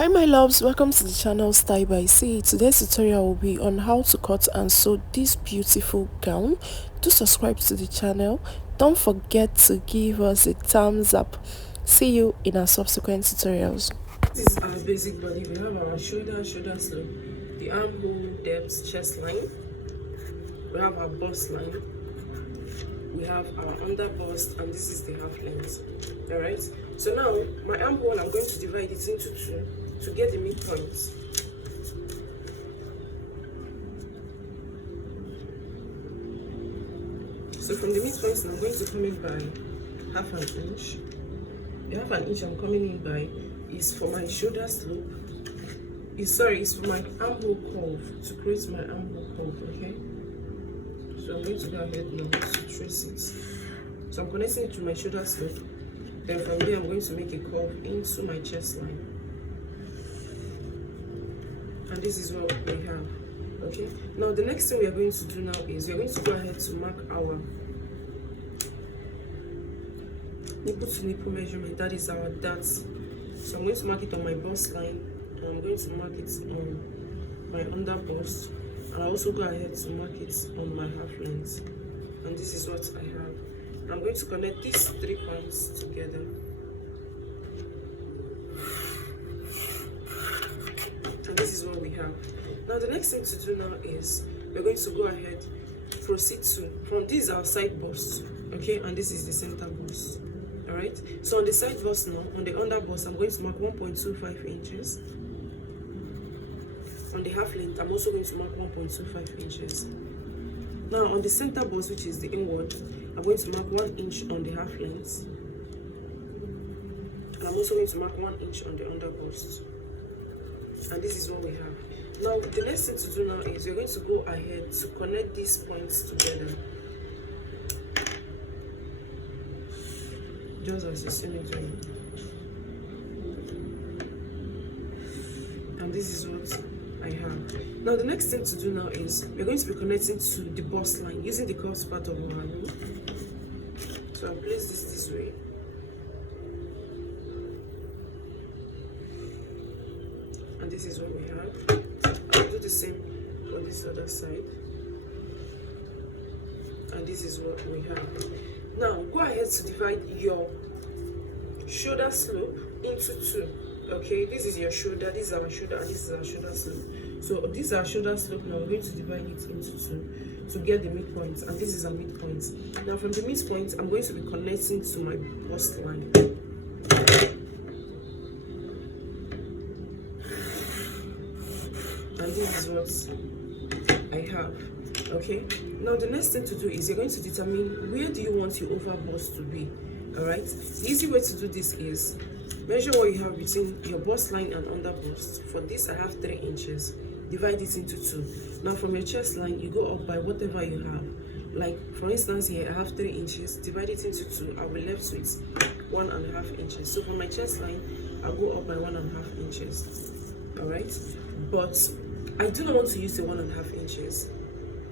Hi my loves, welcome to the channel Style by C. Today's tutorial will be on how to cut and sew this beautiful gown. Do subscribe to the channel. Don't forget to give us a thumbs up. See you in our subsequent tutorials. This is our basic body. We have our shoulder slope, the armhole depth, chest line. We have our bust line. We have our under bust, and this is the half length. Alright, so now my armhole, I'm going to divide it into two to get the midpoint. So from the midpoint, I'm going to come in by half an inch. The half an inch I'm coming in by is for my shoulder slope. It's for my armhole curve, to create my armhole curve, okay? So I'm going to go ahead now to trace it. So I'm connecting it to my shoulder slope. Then from there I'm going to make a curve into my chest line. And this is what we have. Okay. Now the next thing we are going to do now is we are going to go ahead to mark our nipple to nipple measurement. That is our dart. So I'm going to mark it on my bust line, and I'm going to mark it on my under bust, and I'll also go ahead to mark it on my half length. And this is what I have. I'm going to connect these 3 points together. And this is what we have. Now the next thing to do now is we're going to go ahead, proceed to, from this is our side bust, okay, and this is the center bust. Alright, so on the side bust now, on the under bust, I'm going to mark 1.25 inches. On the half length, I'm also going to mark 1.25 inches. Now on the center bust, which is the inward, I'm going to mark 1 inch on the half length, and I'm also going to mark 1 inch on the under bust. And this is what we have. Now the next thing to do now is we're going to go ahead to connect these points together, just as you see me doing. And this is what I have. Now the next thing to do now is we're going to be connecting to the bust line using the curved part of our row. So I'll place this way. And this is what we have. I'll do the same on this other side. And this is what we have. Now go ahead to divide your shoulder slope into two. Okay, this is your shoulder, this is our shoulder, and this is our shoulder slope. So this is our shoulder slope. Now we're going to divide it into two to get the midpoint, and this is our midpoint. Now from the midpoint, I'm going to be connecting to my bust line. And this is what I have. Okay, now the next thing to do is you're going to determine where do you want your over bust to be. All right, the easy way to do this is measure what you have between your bust line and under bust. For this I have 3 inches. Divide it into 2. Now from your chest line, you go up by whatever you have. Like for instance here I have 3 inches. Divide it into 2. I'll be left with 1.5 inches. So for my chest line, I'll go up by 1.5 inches. All right, but I do not want to use the 1.5 inches.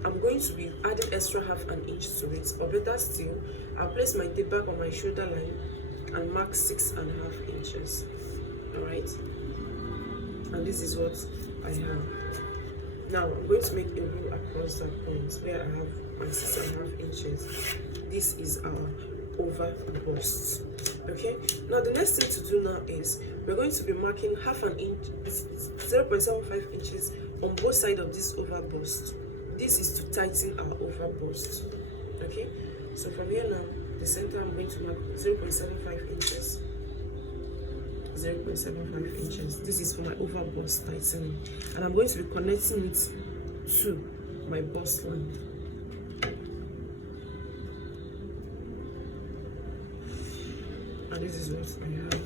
I'm going to be adding extra half an inch to it, or better still, I'll place my tape back on my shoulder line and mark 6.5 inches. All right, and this is what I have. Now I'm going to make a row across that point where I have my 6.5 inches. This is our over bust. Okay, now the next thing to do now is we're going to be marking half an inch, 0.75 inches on both sides of this over bust. This is to tighten our over bust. Okay, so from here now, the center I'm going to mark 0.75 inches. 0.75 inches. This is for my over bust tightening, and I'm going to be connecting it to my bust line. And this is what I have.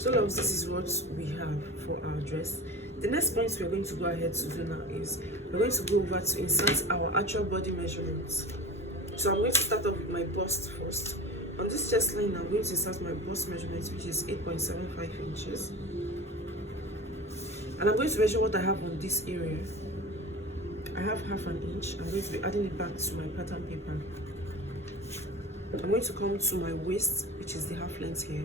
So now this is what we have for our dress. The next point we're going to go ahead to do now is we're going to go over to insert our actual body measurements. So I'm going to start off with my bust first. On this chest line, I'm going to insert my bust measurements, which is 8.75 inches. And I'm going to measure what I have on this area. I have half an inch. I'm going to be adding it back to my pattern paper. I'm going to come to my waist, which is the half length here,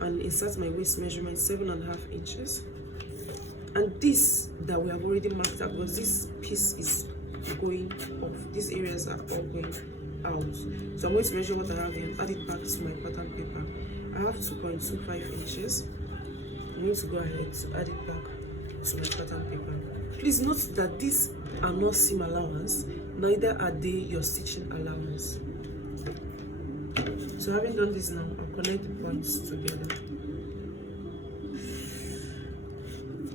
and insert my waist measurement 7.5 inches. And this that we have already marked out, because this piece is going off, these areas are all going out. So I'm going to measure what I have here, add it back to my pattern paper. I have 2.25 inches. I'm going to go ahead to add it back to my pattern paper. Please note that these are not seam allowance, neither are they your stitching allowance. So having done this now, I'll connect the points together.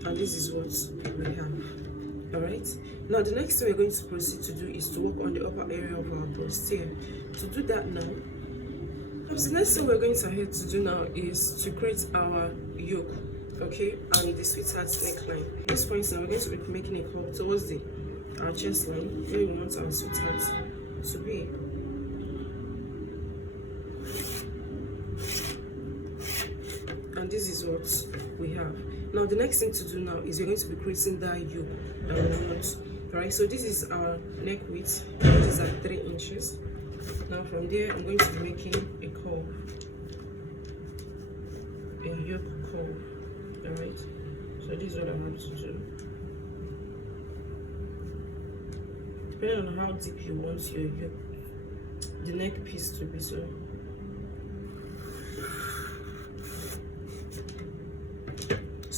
And this is what we have. Alright, now the next thing we're going to proceed to do is to work on the upper area of our bustier. To do that now, the next thing we're going to head to do now is to create our yoke, okay, and the sweetheart neckline. At this point now, we're going to be making a curve towards our chest line where we want our sweetheart to be. And this is what we have. Now the next thing to do now is we're going to be creating that yoke that we want. Alright, so this is our neck width, which is at 3 inches. Now from there, I'm going to be making a curve, a yoke curve. Alright, so this is what I want to do. Depending on how deep you want your yoke, the neck piece to be, so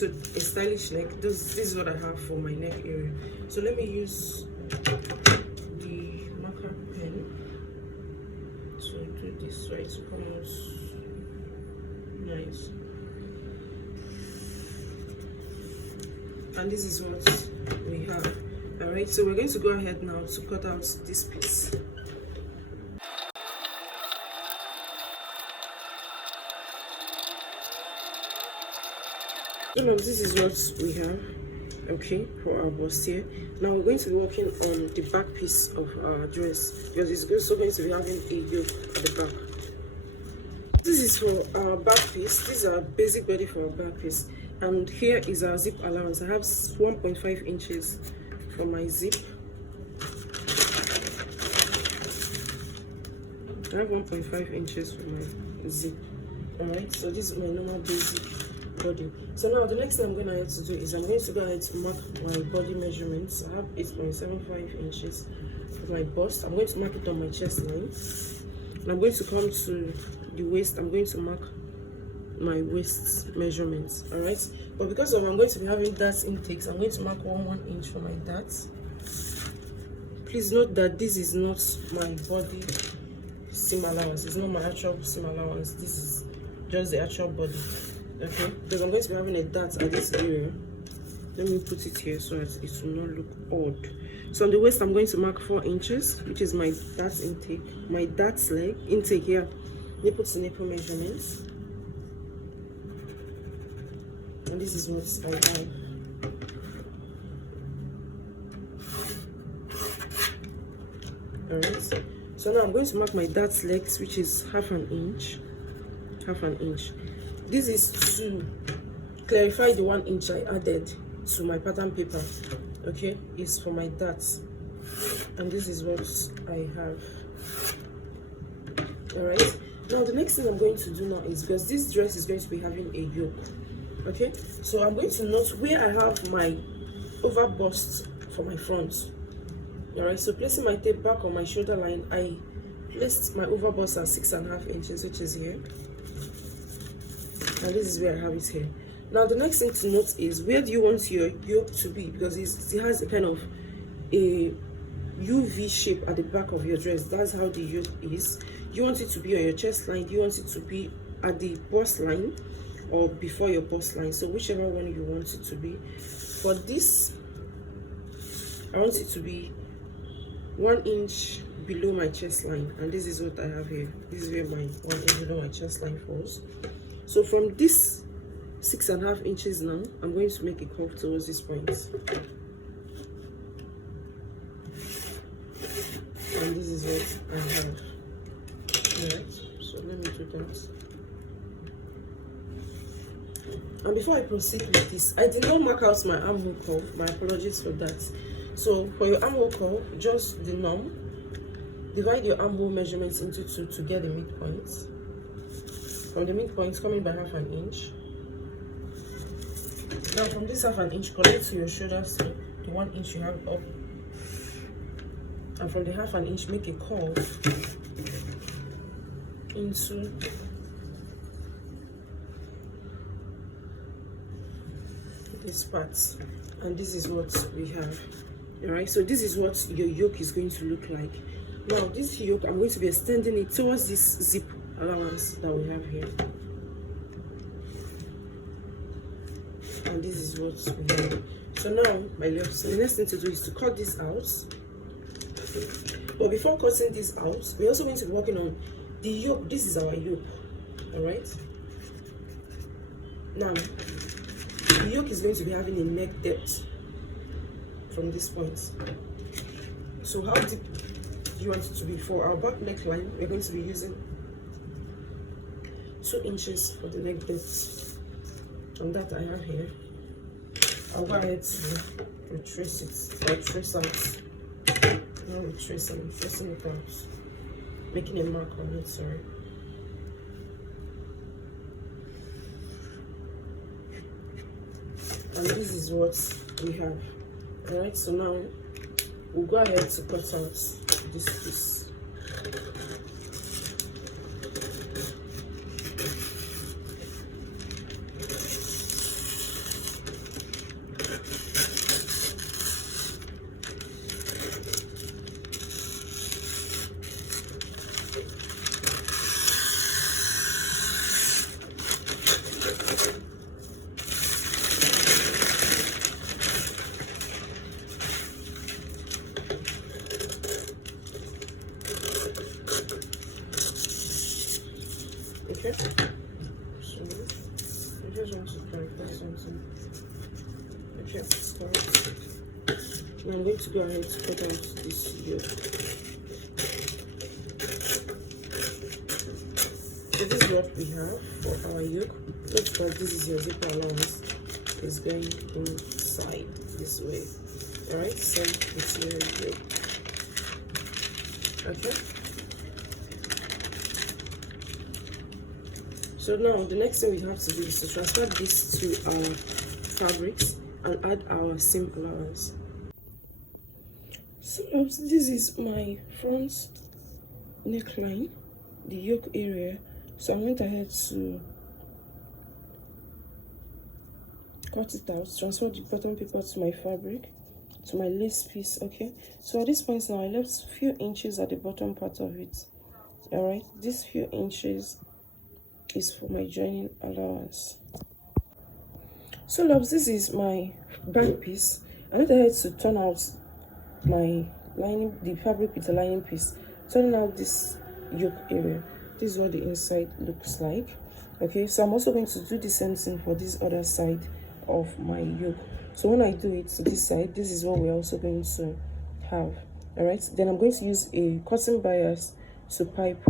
a stylish neck. This is what I have for my neck area. So let me use the marker pen to do this right to come out nice. And this is what we have. Alright, so we're going to go ahead now to cut out this piece. So now this is what we have, okay, for our bustier. Now we're going to be working on the back piece of our dress, because it's also going to be having a yoke at the back. This is for our back piece. This is our basic body for our back piece, and here is our zip allowance. I have 1.5 inches for my zip. I have 1.5 inches for my zip. Alright, so this is my normal basic body. So now the next thing I'm going to have to do is I'm going to go ahead to mark my body measurements. I have 8.75 inches for my bust. I'm going to mark it on my chest line. And I'm going to come to the waist. I'm going to mark my waist measurements. Alright, but because I'm going to be having dart intakes, I'm going to mark 1 inch for my darts. Please note that this is not my body seam allowance. It's not my actual seam allowance. This is just the actual body. Okay, because I'm going to be having a dart at this area. Let me put it here so that it will not look odd. So on the waist, I'm going to mark 4 inches, which is my dart intake, my dart leg intake here. Nipple to nipple measurements. And this is what I have. Alright, so now I'm going to mark my dart legs, which is half an inch. This is to clarify the 1 inch I added to my pattern paper. Okay, it's for my darts, and this is what I have. Alright, now the next thing I'm going to do now is, because this dress is going to be having a yoke, okay, so I'm going to note where I have my over bust for my front. Alright, so placing my tape back on my shoulder line, I placed my over bust at 6.5 inches, which is here. And this is where I have it here. Now the next thing to note is, where do you want your yoke to be? Because it has a kind of a UV shape at the back of your dress. That's how the yoke is. Do you want it to be on your chest line? Do you want it to be at the bust line or before your bust line? So whichever one you want it to be. For this, I want it to be 1 inch below my chest line, and this is what I have here. This is where my 1 inch below my chest line falls. So from this 6.5 inches now, I'm going to make a curve towards this point. And this is what I have. Alright, so let me do that. And before I proceed with this, I did not mark out my armhole curve. My apologies for that. So for your armhole curve, just the norm. divide your armhole measurements into two to get the midpoint. From the midpoint, come in by half an inch. Now from this half an inch, connect to your shoulder seam, the 1 inch you have up. And from the half an inch, make a curve into this part. And this is what we have. Alright, so this is what your yoke is going to look like. Now this yoke, I'm going to be extending it towards this zip allowance that we have here. And this is what we have. So now, my loves, the next thing to do is to cut this out. But before cutting this out, we're also going to be working on the yoke. This is our yoke. Alright. Now, the yoke is going to be having a neck depth from this point. So how deep do you want it to be? For our back neckline, we're going to be using 2 inches for the neck depth. And that I have here. I'll go ahead to retrace it, or trace out. Not retracing, tracing it out. Making a mark on it, sorry. And this is what we have. Alright, so now we'll go ahead to cut out this piece. Okay, so I just want to clarify something. Okay, so now I'm going to go ahead to cut out this yoke. So this is what we have for our yoke. Let's try, this is your zipper allowance. It's going inside this way. Alright, so it's your yoke. Okay. So now the next thing we have to do is to transfer this to our fabrics and add our seam allowance. So this is my front neckline, the yoke area. So I went ahead to cut it out, transfer the bottom paper to my fabric, to my lace piece. Okay, so at this point now I left a few inches at the bottom part of it. All right, these few inches is for my joining allowance. So loves, this is my back piece. I went ahead to turn out my lining, the fabric with the lining piece, turning out this yoke area. This is what the inside looks like. Okay, so I'm also going to do the same thing for this other side of my yoke. So when I do it to this side, this is what we're also going to have. All right, then I'm going to use a cotton bias to pipe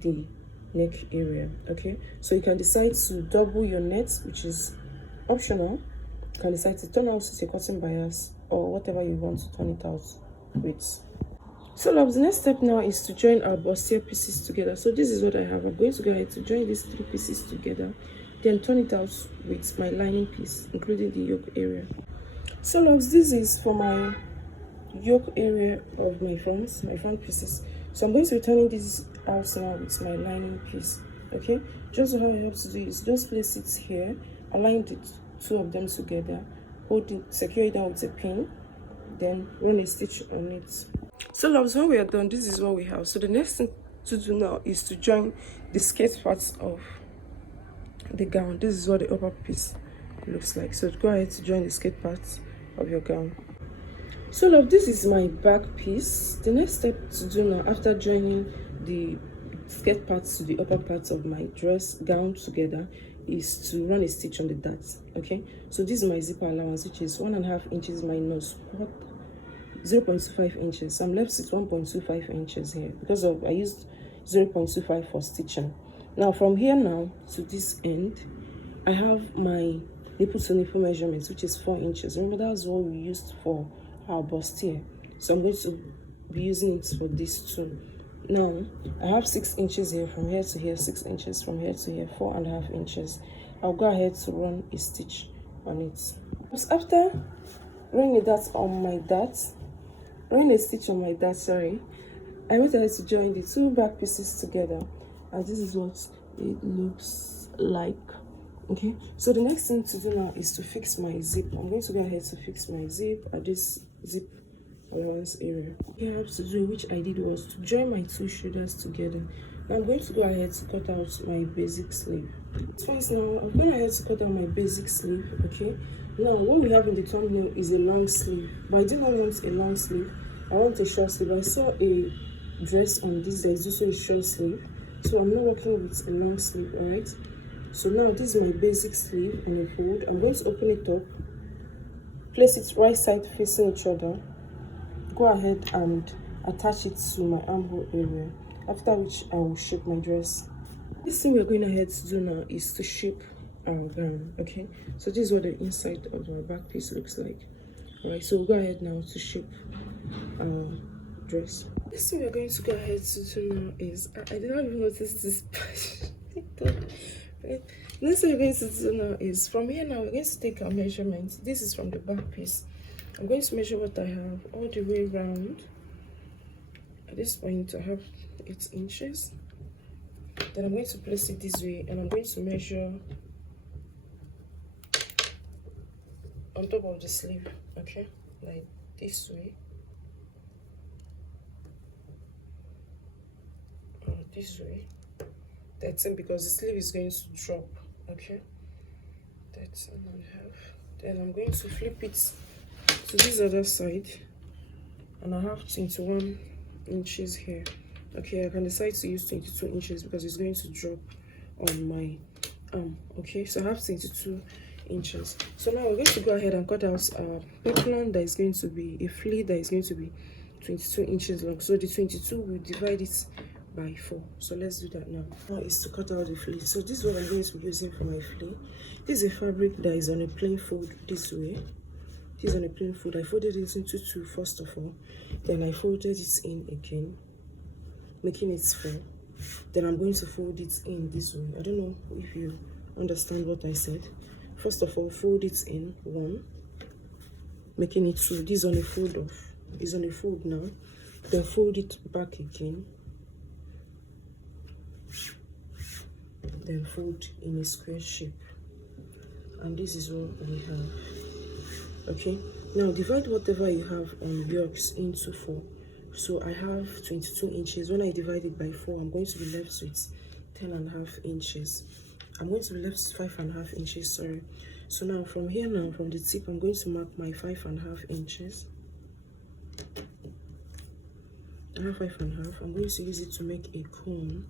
the neck area. Okay, so you can decide to double your net, which is optional. You can decide to turn out with a cotton bias or whatever you want to turn it out with. So loves, the next step now is to join our bustier pieces together. So this is what I have. I'm going to go ahead to join these 3 pieces together, then turn it out with my lining piece, including the yoke area. So loves, this is for my yoke area of my front pieces. So I'm going to be turning this out now with my lining piece. Okay, just how I have to do is just place it here, align the 2 of them together, hold it, secure it down with a pin, then run a stitch on it. So loves, when we are done, this is what we have. So the next thing to do now is to join the skirt parts of the gown. This is what the upper piece looks like. So go ahead to join the skirt parts of your gown. So love, this is my back piece. The next step to do now, after joining the skirt parts to the upper parts of my dress gown together, is to run a stitch on the dart. Okay, so this is my zipper allowance, which is 1.5 inches minus 0.25 inches. So I'm left with 1.25 inches here because I used 0.25 for stitching. Now from here now to this end, I have my nipple to nipple measurements, which is 4 inches. Remember, that's what we used for our bustier. So I'm going to be using it for this too. Now I have 6 inches here from here to here, 6 inches from here to here, 4.5 inches. I'll go ahead to run a stitch on it. After running a stitch on my dart, sorry, I went ahead to join the 2 back pieces together, and this is what it looks like. Okay, so the next thing to do now is to fix my zip. I'm going to go ahead to fix my zip at this zip allowance area. What I have to do, which I did, was to join my 2 shoulders together. Now I'm going to go ahead to cut out my basic sleeve. First, now I'm going ahead to cut out my basic sleeve. Okay, now what we have in the thumbnail is a long sleeve, but I do not want a long sleeve. I want a short sleeve. I saw a dress on this that is also a short sleeve, so I'm not working with a long sleeve. All right, so now this is my basic sleeve on a fold. I'm going to open it up, place it right side facing each other, go ahead and attach it to my armhole area, after which I will shape my dress. This thing we're going ahead to do now is to shape our gown. Okay, so this is what the inside of our back piece looks like. All right, so we'll go ahead now to shape our dress. This thing we're going to go ahead to do now is, I did not even notice this. Next thing we're going to do now is, from here now we're going to take our measurements. This is from the back piece. I'm going to measure what I have all the way around. At this point I have 8 inches. Then I'm going to place it this way, and I'm going to measure on top of the sleeve, okay, like this way, or this way, 13, because the sleeve is going to drop. Okay, 13.5. Then I'm going to flip it to this other side, and I have 21 inches here. Okay, I can decide to use 22 inches because it's going to drop on my arm. Okay, so I have 22 inches. So now we're going to go ahead and cut out a peplum that is going to be a flea that is going to be 22 inches long. So the 22, we'll divide it by 4. So let's do that now. Now is to cut out the flea. So this is what I'm going to be using for my flea. This is a fabric that is on a plain fold this way. This is on a plain fold. I folded it into 2 first of all. Then I folded it in again, making it 4. Then I'm going to fold it in this way. I don't know if you understand what I said. First of all, fold it in 1, making it 2. This is on a fold off. It's on a fold now. Then fold it back again. Then fold in a square shape. And this is what we have. Okay. Now divide whatever you have on yokes into 4. So I have 22 inches. When I divide it by 4, I'm going to be left with 10.5 inches. I'm going to be left with 5.5 inches, sorry. So now from here now, from the tip, I'm going to mark my 5.5 inches. I have 5.5. I'm going to use it to make a cone,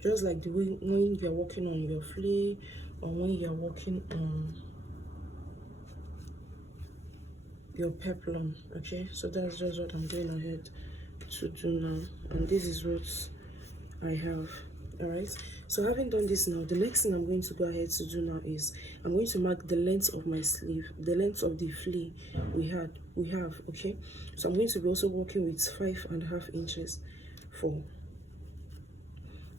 just like the way when you are working on your flea, or when you are working on your peplum. Okay, so that's just what I'm going ahead to do now, and this is what I have. All right, so having done this now, the next thing I'm going to go ahead to do now is I'm going to mark the length of my sleeve, the length of the flea we have. Okay, so I'm going to be also working with 5.5 inches for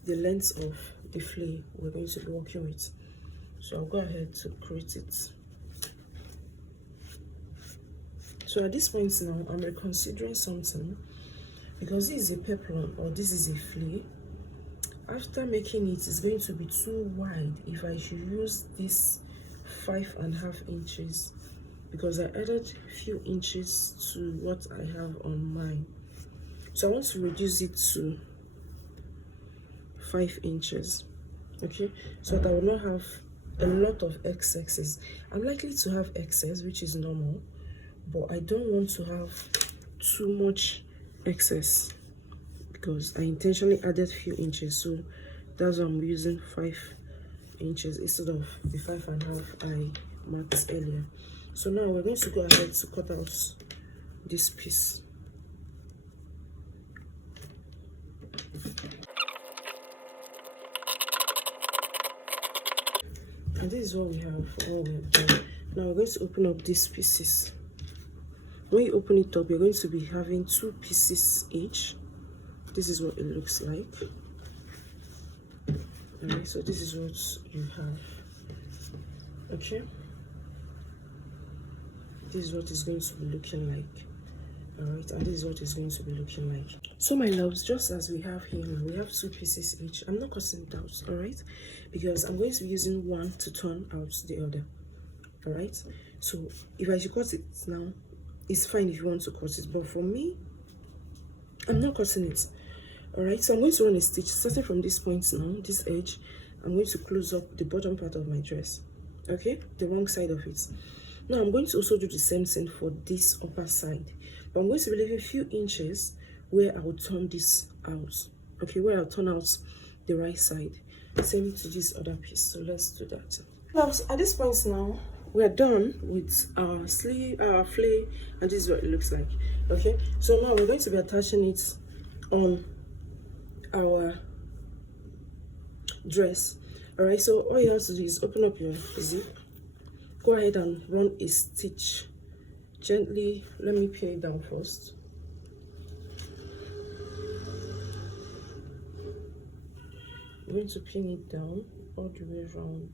the length of the flea we're going to be working with. So I'll go ahead to create it. So at this point now, I'm reconsidering something, because this is a peplum or this is a flea. After making it, it's going to be too wide if I should use this 5.5 inches, because I added a few inches to what I have on mine. So I want to reduce it to 5 inches. Okay, so that I will not have a lot of excesses. I'm likely to have excess, which is normal, but I don't want to have too much excess because I intentionally added few inches, so that's why I'm using 5 inches instead of the 5.5 I marked earlier. So now we're going to go ahead to cut out this piece. And this is what we have, what we've done. Now we're going to open up these pieces. When you open it up, you're going to be having 2 pieces each. this is what it looks like. Alright, so this is what you have. Okay, this is what it's going to be looking like. Alright, and this is what it's going to be looking like. So my loves, just as we have here now, we have 2 pieces each. I'm not cutting it out, alright, because I'm going to be using one to turn out the other. Alright, so if I should cut it now, it's fine if you want to cut it, but for me, I'm not cutting it. Alright, so I'm going to run a stitch starting from this point now, this edge. I'm going to close up the bottom part of my dress, okay, the wrong side of it. Now I'm going to also do the same thing for this upper side, but I'm going to be leaving a few inches where I will turn this out, okay, where I'll turn out the right side. Same to this other piece, so let's do that. Now at this point now, we're done with our sleeve, our flay, and this is what it looks like. Okay, so now we're going to be attaching it on our dress. All right, so all you have to do is open up your zip, go ahead and run a stitch gently. Let me pin it down first. I'm going to pin it down all the way around.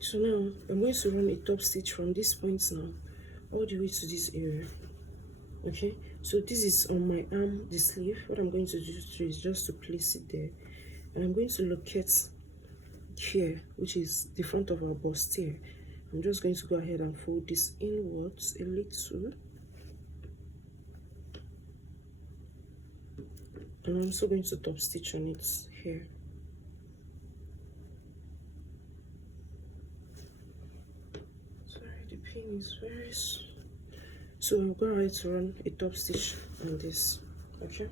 So now I'm going to run a top stitch from this point now all the way to this area. Okay, so this is on my arm, the sleeve. What I'm going to do is just to place it there, and I'm going to locate here, which is the front of our bustier. I'm just going to go ahead and fold this inwards a little, and I'm also going to top stitch on it here. Sorry, the pin is very... So I'm going to run a top stitch on this. Okay.